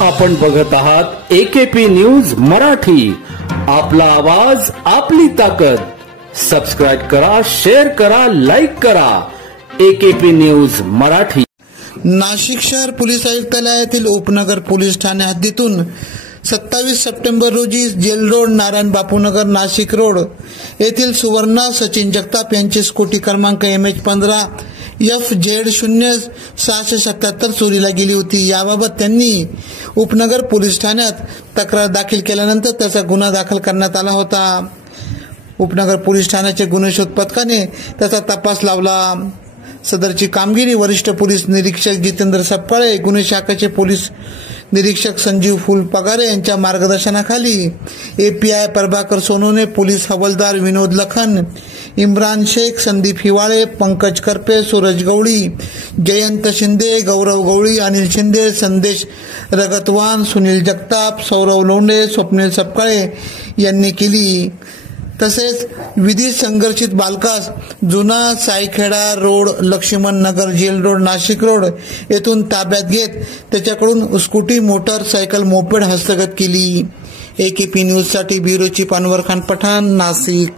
आपण बघत आहात AKP न्यूज मराठी, आपला आवाज आपली ताकद। सबस्क्राइब करा, शेअर करा, लाईक करा। AKP news Marathi. नाशिक शहर पोलीस आयुक्तालयातील उपनगर पोलीस ठाणे हद्दीतून 27 सप्टेंबर रोजी jail road, Narayan Bapunagar, Nashik road येथील सुवर्णा सचिन जगताप यांची स्कूटी क्रमांक MH15 FZ0677 चोरीला गेली होती। याबाबत त्यांनी उपनगर पोलीस ठाण्यात तक्रार दाखल केल्यानंतर त्याचा गुन्हा दाखल करण्यात आला होता। उपनगर पोलीस ठाण्याचे गुन्हे शोध पथकाने त्याचा तपास लावला। सदरची कामगिरी वरिष्ठ पोलीस निरीक्षक जितेंद्र सपकाळे, गुन्हे शाखेचे पोलीस निरीक्षक संजीव फुलपगारे यांच्या मार्गदर्शनाखाली API प्रभाकर सोनवणे, पोलीस हवालदार विनोद लखन, इम्रान शेख, संदीप हिवाळे, पंकज करपे, सूरज गवळी, जयंत शिंदे, गौरव गवळी, अनिल शिंदे, संदेश रगतवान, सुनील जगताप, सौरव लोंढे, स्वप्नील सपकाळे यांनी केली। तसेच विधी संघर्षित बालकास जुना सायखेडा रोड, लक्ष्मण नगर, जेल रोड, नाशिक रोड येथून ताब्यात घेत त्याच्याकडून स्कूटी, मोटरसायकल, मोपेड हस्तगत केली। AKP न्यूज साठी ब्युरो चीफ अनवर खान पठाण, नाशिक।